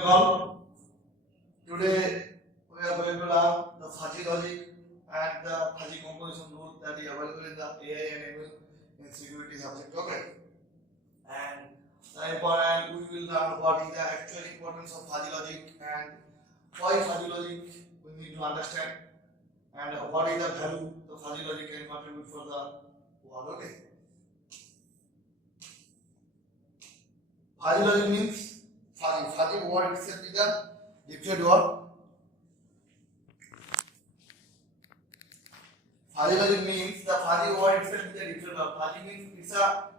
All. Today we are going to learn the fuzzy logic and the fuzzy composition rule that is available in the AI and ML in security subject. Okay. And the important we will learn what is the actual importance of fuzzy logic and why fuzzy logic we need to understand and what is the value the fuzzy logic can contribute for the world. Okay. Fuzzy logic means fuzzy word itself is a different word. Fuzzy logic means the fuzzy word itself is a different word. Fuzzy means it's a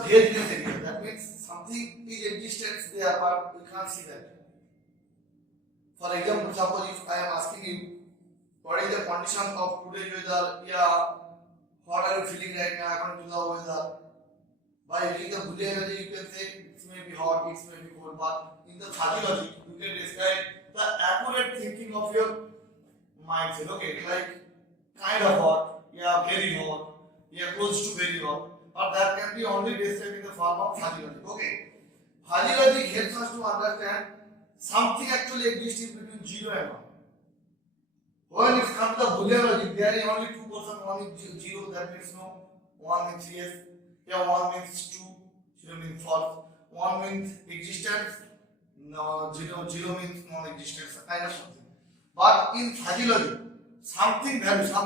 vagueness area. That means something is existence there but we can't see that. For example, suppose if I am asking you what is the condition of today's weather, yeah, what are you feeling right now according to the weather? By using the Boolean logic, you can say it may be hot, it may be cold, but in the fuzzy logic, you can describe the accurate thinking of your mindset. Okay, like kind of hot, yeah, very hot, yeah, close to very hot, but that can be only described in the form of fuzzy logic. Okay, fuzzy logic helps us to understand something actually exists in between 0 and 1. When it comes to the Boolean logic, there is only two percent. One is 0, that means no. 1 means yes. Yeah, 1 means true, 0 means false. 1 means existence, no, 0 means non-existence, kind of something. But in fuzzy logic, some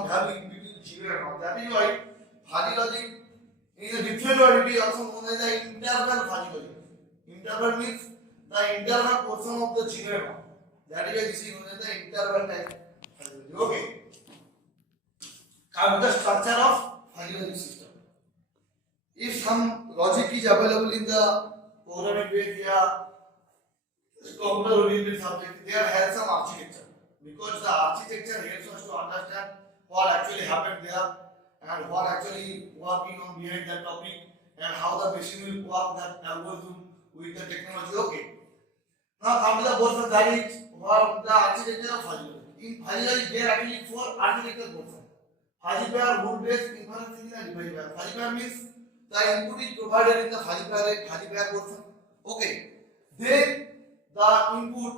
value in between 0 and 1. That is why fuzzy logic is a different word. It is also known as the interval fuzzy logic. Interval means the interval portion of the 0 and 1. That is why this is known as the interval type fuzzy logic. Okay. Come to the structure of fuzzy logic system. If some logic is available in the programming base or computer oriented subject, there has some architecture, because the architecture helps us to understand what actually happened there and what actually working on behind that topic and how the machine will work that algorithm with the technology. Okay. Now come to the portion that is what the architecture of fuzzy logic. In fuzzy logic, there are actually 4 architecture portions. Fuzzy pair, rule based, inference engine, and device pair. Fuzzy pair means the input is provided in the fuzzy pair portion. Okay. Then the input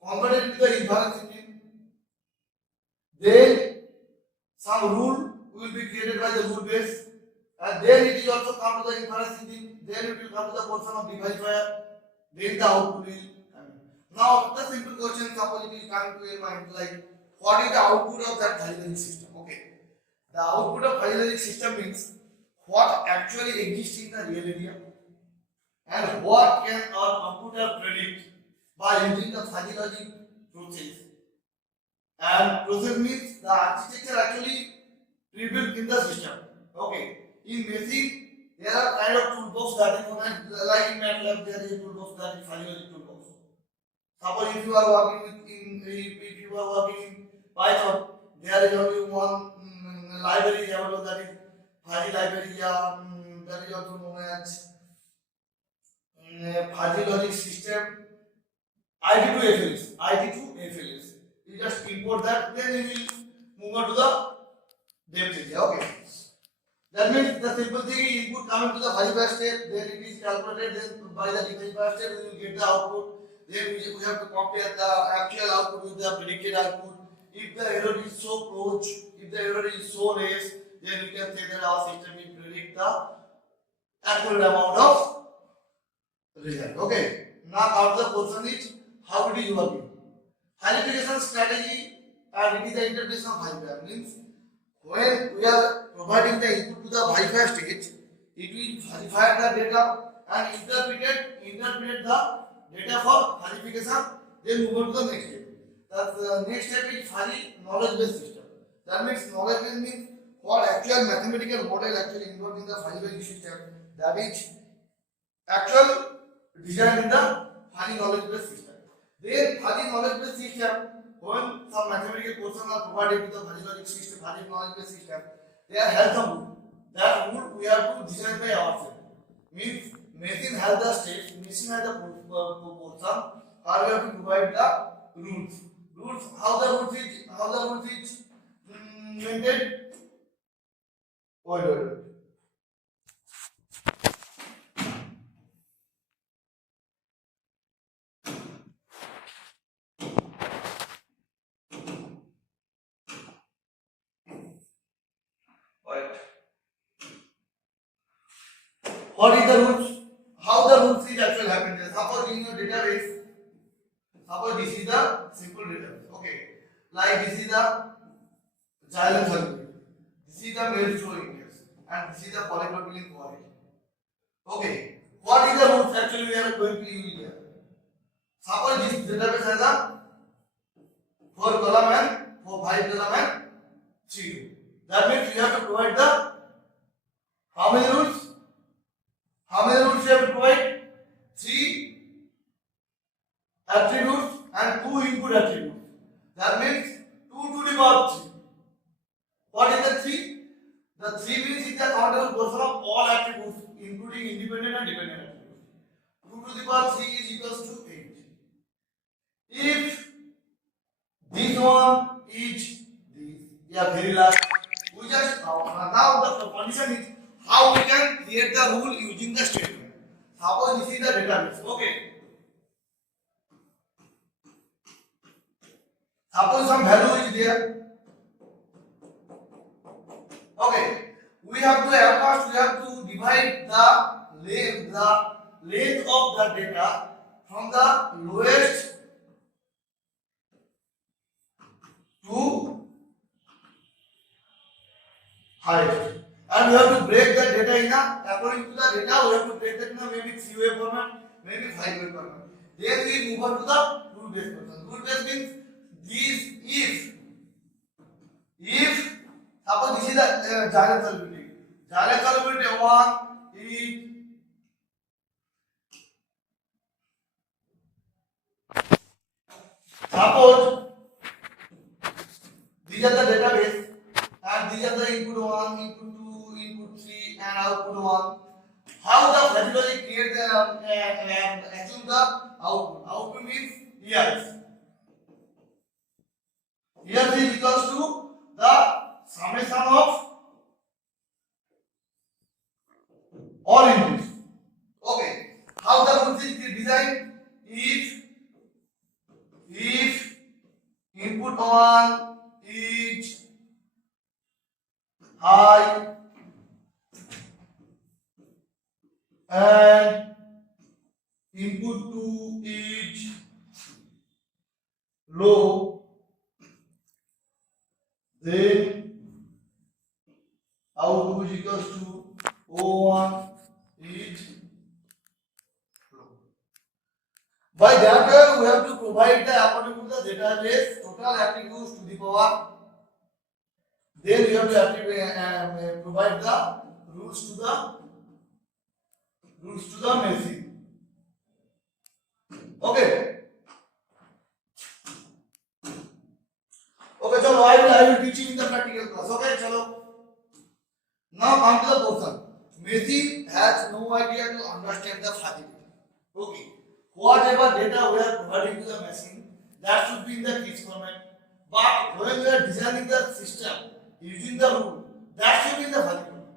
converted into the inference engine. Then some rule will be created by the rule base, and then it is also come to the inference engine. Then it will come to the portion of device pair. Then the output will come. Now the simple question, suppose it is coming to your mind, like what is the output of that fuzzy logic system? Okay. The output of fuzzy logic system means what actually exists in the real area and what can our computer predict by using the fuzzy logic process. And process means the architecture actually pre-built in the system. Okay. In machine, there are kind of toolbox that is known as, like in MATLAB, there is a toolbox that is fuzzy logic toolbox. Suppose if you are working if you are working in Python, there is only one library available, that is fuzzy library, that is also known as fuzzy logic system ID2FLS. You just import that, then you will move on to the depth area. Okay. That means the simple thing is input coming to the fuzzy pair step, then it is calculated, then by the device pair step we will get the output. Then we have to compare the actual output with the predicted output. If the error is so close, if the error is so less, then we can say that our system will predict the accurate amount of result. Okay. Now out the portion is how it is working. Qualification strategy, and it is the interpretation of fuzzy pair. Means when we are providing the input to the fuzzy pair stage, it will fuzzify the data and interpret the data for fuzzification, then move on to the next step. The next step is fuzzy knowledge based system. That means knowledge base means what actual mathematical model actually involved in the fuzzy logic system, that is actual design in the fuzzy knowledge based system. Then fuzzy knowledge based system, when some mathematical portion are provided to the fuzzy logic system, fuzzy knowledge based system, they have some rule. That rule we have to design by ourselves. Means machine has the steps, machine has the portion, or we have to provide the rules. How the rules is maintained. Wait. What is the rules? How the rules is actually happening? Suppose in your database, suppose this is the simple database. Okay, like this is the xylem solubility, this is the male flow index, and this is the polypropylene chloride. Okay, what is the rules actually we are going to use here? Suppose this database has a 4 column and 5 column and 3 row. That means you have to provide the how many rules? How many rules you have to provide? 3 attributes and 2 input attributes. That means 2 to the power 3. What is the 3? The 3 means is the countable portion of all attributes, including independent and dependent attributes. 2 to the power 3 is equals to 8. If this one is this, yeah, very large. We just now the condition is how we can create the rule using the statement. Suppose this is the database. Okay. Suppose some value is there. Okay. We have to divide the length of the data from the lowest to highest. And we have to break the data in according to the data, we have to break that in maybe 3-way format, maybe 5-way format. Then we move on to the rule-based function. Rule-based means this if suppose this is the xylem solubility. Xylem solubility 1 is suppose these are the database and these are the input 1, input 2, input 3 and output 1. How the physiology create and assume the output. Output means ERS. ERS is equals to the summation of all inputs. Okay. How the rules is designed? If input 1 is high and input 2 is low, then output is equals to O1 is low. By that way, we have to provide the according to the database total attributes to the power. Then we have to provide the rules to the machine. Okay. Okay, chalo, I will teach you in the practical class. Okay, chalo. Now come to the portion. Machine has no idea to understand the fuzzy data. Okay. Whatever data we are providing to the machine, that should be in the keys format. But when we are designing the system using the rule, that should be in the fuzzy format.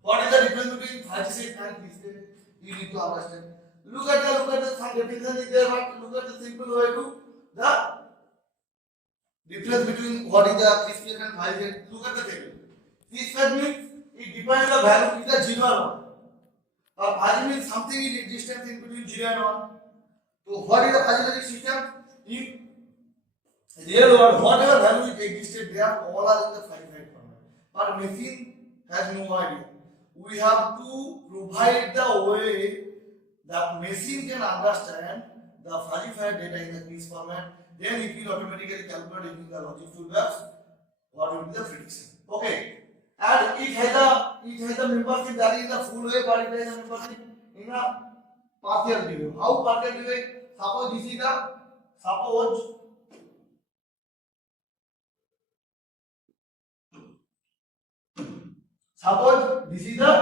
What is the difference between fuzzy set and key set? You need to understand. Look at the some definition is there, but look at the simple way to the difference between what is the key set and fuzzy set. Look at the table. Key set means it defines the value is the 0 or 1. Fuzzy means something is existence in between 0 and 1. So what is the fuzzy logic system? In real world, whatever value existed, they are all are in the fuzzy format. But machine has no idea. We have to provide the way that machine can understand the falsified data in the keys format. Then it will automatically calculate using the logic toolbox what will be the prediction. Okay. And it has a membership that is the full way, but it has a membership in a partial way. How partial way? Suppose this is the suppose this is the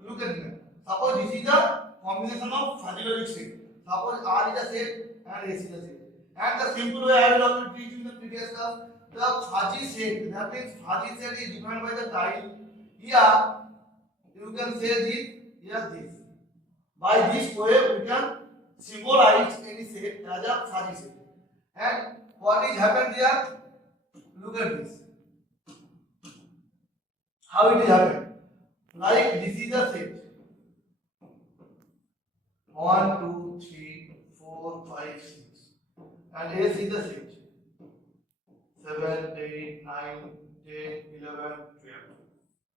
look at here. Suppose this is the combination of fuzzy logic set. Suppose R is a set and S is a set. And the simple way I will already teach you in the previous class. The fuzzy set, that means fuzzy set is defined by the tile. Here you can say this, here this. By this way we can symbolize any set as a fuzzy set. And what is happened here? Look at this. How it is happened? Like this is a set. 1, 2, 3, 4, 5, 6. And S is the same. 7, 8, 9, 10, 11,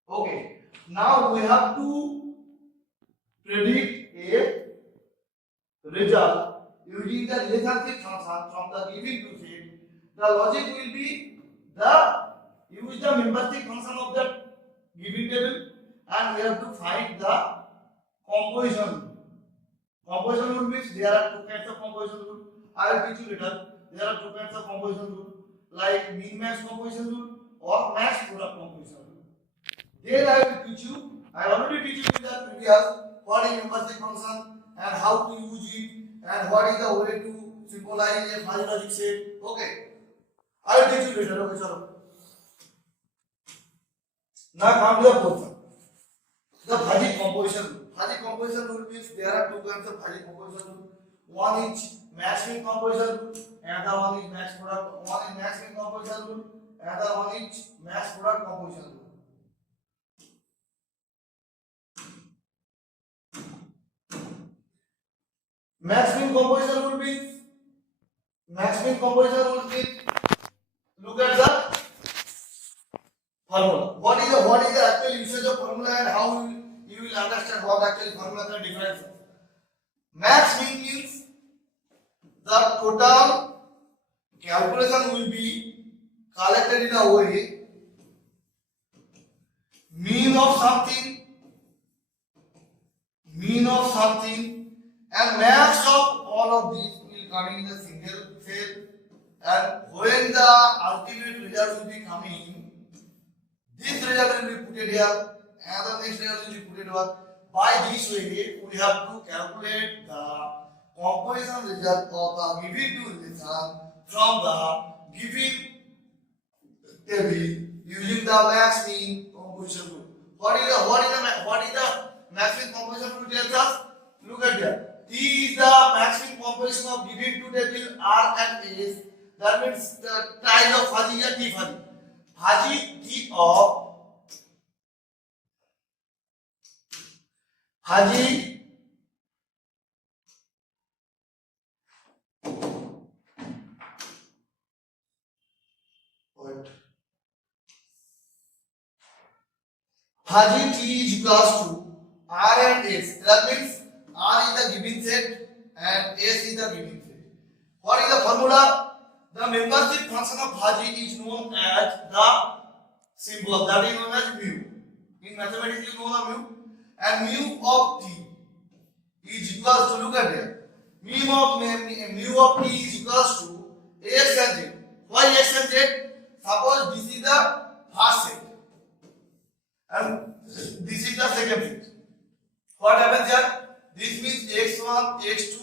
12. Okay. Now we have to predict a result using the relationship function from the given to set. The logic will be use the membership function of the given table, and we have to find the composition rule. Composition rule means there are two kinds of composition rule. I will teach you later. There are two kinds of composition rule, like min max composition rule or max product composition rule. Then I will teach you. I already teach you in the previous what is membership function and how to use it and what is the way to symbolize a fuzzy logic set. Okay. I will teach you later. Okay, chalo. Now come to the portion. The fuzzy composition rule. Fuzzy composition rule means there are two kinds of fuzzy composition rule. One is max min composition rule, another one is max product. One is max min composition rule, another one is max product composition rule. Max min composition rule means look at the formula. What is the actual usage of formula and how you will understand what actually formula can difference. Max min means the total calculation will be collected in a way mean of something and max of all of these will come in a single cell, and when the ultimate result will be coming, this result will be put here and the next result will be put here. By this way we have to calculate the composition result of the given two relation from the given table using the max min composition rule. What is the max min composition rule tells us? Look at that. T is the max min composition of given two table R and S. That means the type of fuzzy or T fuzzy. Fuzzy T of fuzzy fuzzy T is equals to R and S. That means R is the given set and S is the given set. What is the formula? The membership function of fuzzy is known as the symbol that is known as mu. In mathematics you know the mu, and mu of T is equals to, look at here, mu of T is equals to X and Z. Why X and Z? Suppose this is the first set and this is the second set. What happens here? This means x1, x2,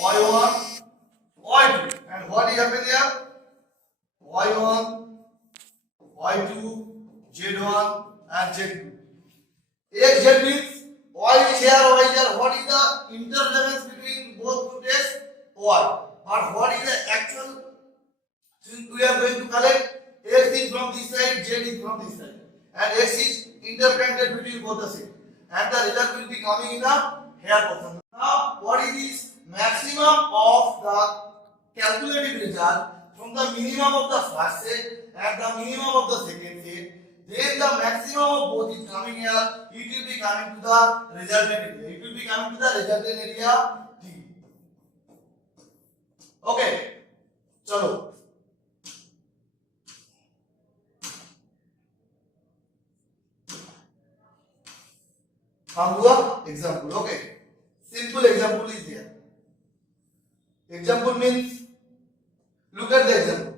y1, y2. And what is happening here? y1, y2, z1 and z2. X, z means y is here, y is here. What is the interdependence between both two tests? Y. But what is the actual thing we are going to collect? X is from this side, z is from this side. And x is interconnected between both the sets. And the result will be coming in the here portion. Now, what is this? Maximum of the calculated result from the minimum of the first set and the minimum of the second set. Then the maximum of both is coming here. It will be coming to the resultant area. It will be coming to the resultant area T. Okay. Chalo. Come to an example. Okay. Simple example is there. Example means, look at the example.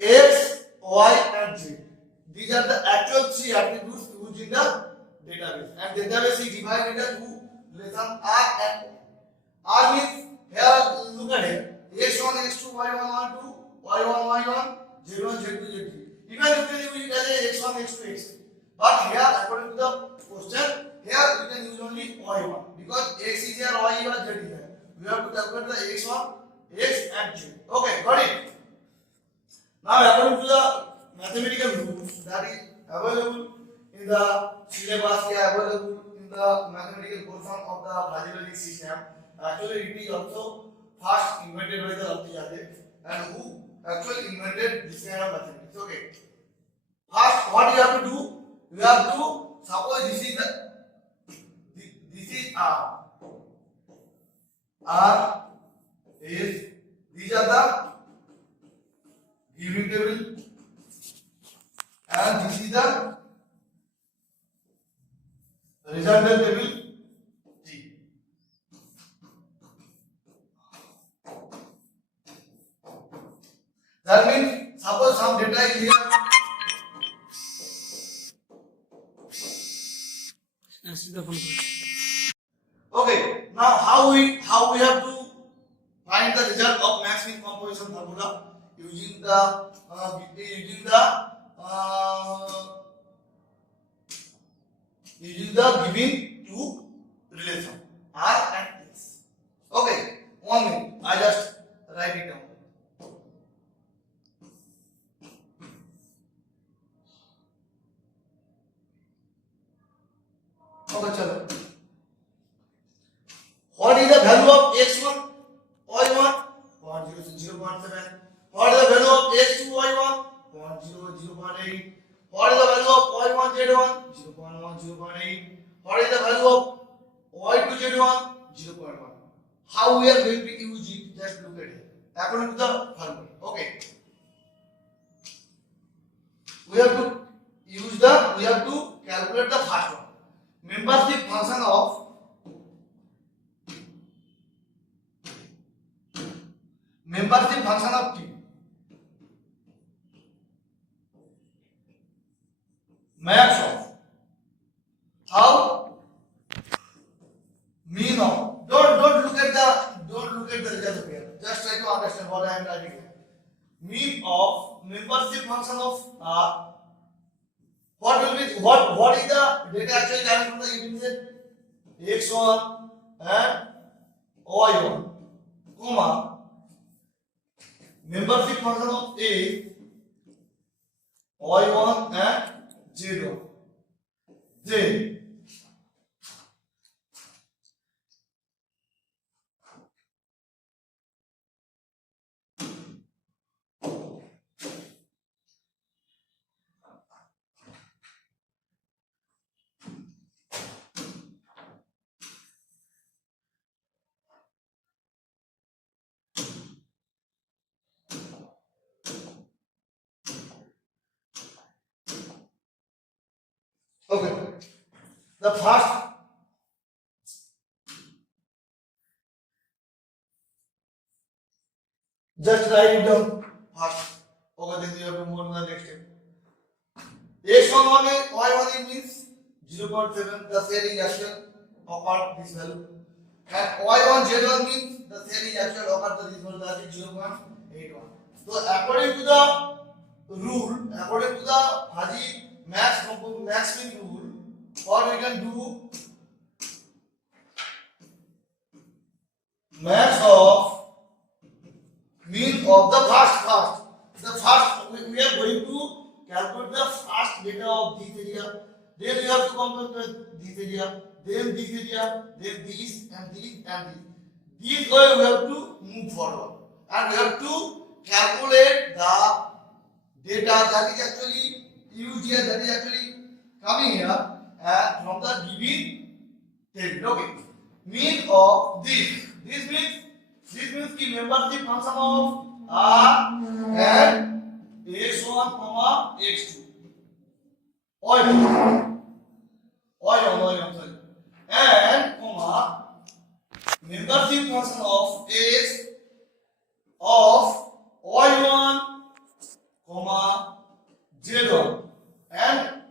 X, Y and Z. These are the actual three attributes used in the database. And database is divided into two lesson R and Y. R means, here look at it. X1, X2, Y1, Y2, Y1, Y1, Z1, Z2, Z3. Even you can use it as X1, X2, X3. But here, according to the question, here you can use only y1 because x is here, y is here, z is here. We have to calculate the x1, x and z. Okay, got it. Now, according to the mathematical rules that is available in the syllabus, available in the mathematical portion of the Brazilian system. Actually, it is also first invented by the Abdiyade, and who actually invented this kind of mathematics. Okay. First, what you have to do? You have to suppose this is R. R is these are the giving table, and this is the resultant table G. That means suppose some data is here. Okay, now how we have to find the result of max mean composition formula using the uh, giving two relation R and S. Okay, 1 minute. I just write it down. Okay, chalo. What is the value of x1 y1? 0.7. What is the value of x2 y1? 0.8. What is the value of y1 z1? 0.1 0.8. What is the value of y2 z1? 0.1. How we are going to use it? Just look at it. According to the formula. Okay. We have to calculate the first one. Membership function of T. Max of how mean of don't look at the result here. Just try to understand what I am writing here. Mean of membership function of R. What is the data actually coming from the given set? X1 and Y1, comma membership function of A, Y1 and Z1. Then okay, the first just write it down first. Okay, then you have to move on to the next step. X11 Y1 means 0.7. The cell is actual occurred this value, and Y1 Z1 means the cell is actual occurred this value, that is 0.81. So according to the Fuzzy max mean rule, what we can do, max of mean of the first. We are going to calculate the first data of this area. Then we have to compare with this area, then this area, then this and this and this. This way we have to move forward, and we have to calculate the data that is actually used here, that is actually coming here from the given table. Okay, mean of this means the membership function of R and x1, x2, y1, and membership function of S of y1, z1, and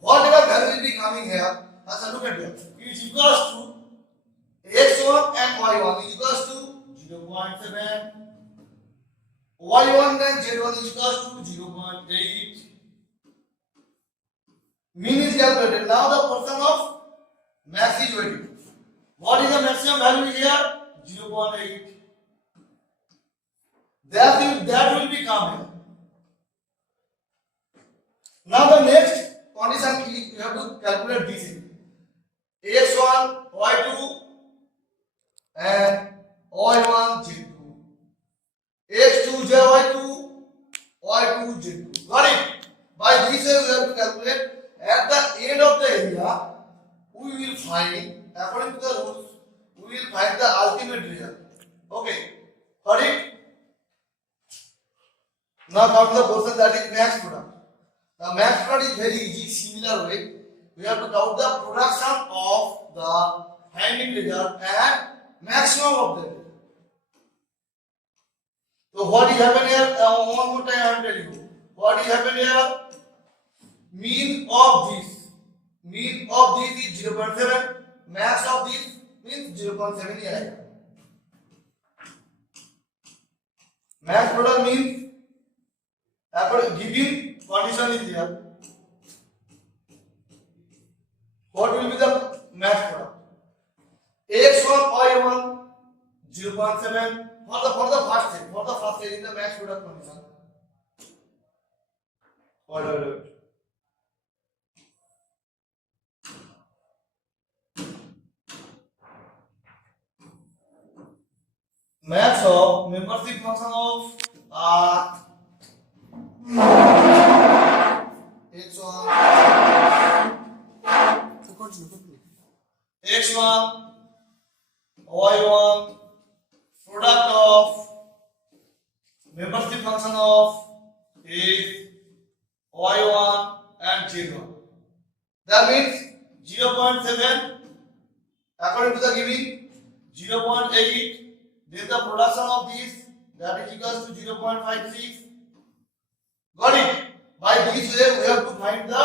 whatever value will be coming here, look at that, it is equals to x1 and y1 is equals to 0.7, y1 and z1 is equals to 0.8. Mean is calculated. Now the portion of max is waiting. What is the maximum value here? 0.8. That will become here. Now the next condition is you have to calculate this. X1 Y2 and Y1 Z2. X2 Y2 Y2 Z2. Got it? By this way we have to calculate at the end of the area we will find, according to the rules, we will find the ultimate result. Okay, got it? Now come to the portion that is max product. The max product is very easy, similar way. We have to count the production of the finding result and maximum of the result. So what is happening here? One more time I am telling you. What is happening here? Mean of this is 0.7. Max of this means 0.7 here. Max product means given condition is there. What will be the max product? X1 Y1 0.7 for the first stage. For the first stage in the max product condition. Wait. Max of membership function of X1 Y1 product of membership function of is Y1 and Z1. That means 0.7 according to the giving 0.8. Then the production of this, that is equals to 0.56. Got it? By this way we have to find the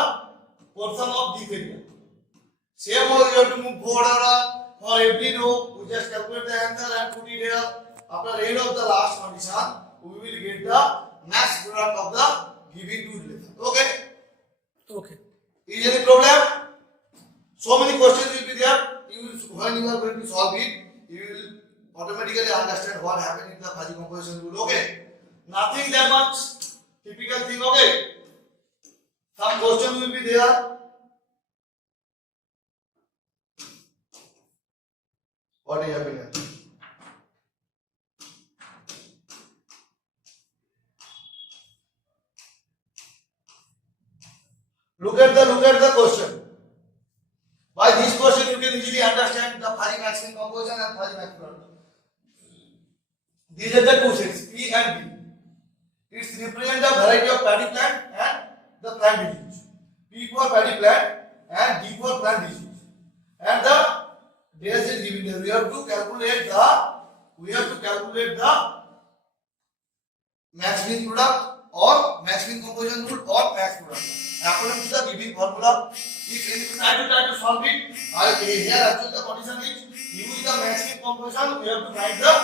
portion of this area. Same way we have to move forward for every row. We just calculate the answer and put it here. After the end of the last condition, we will get the max product of the given two relations. Okay? Okay. Is any problem? So many questions will be there. When you are going to solve it, you will automatically understand what happened in the fuzzy composition rule. Okay? Nothing that much typical thing. Okay? Some question will be there. What is happening? Look at the question. By this question you can easily understand the fuzzy maximum composition and fuzzy max product. These are the two sets, P and B. It's represent the variety of paddy plant and the plant disease. P for paddy plant and D for plant disease. And the days is given there. We have to calculate the max mean product or max mean composition rule or max product. According to the given formula, if you try to solve it, here actually the condition is use the max mean composition. We have to find the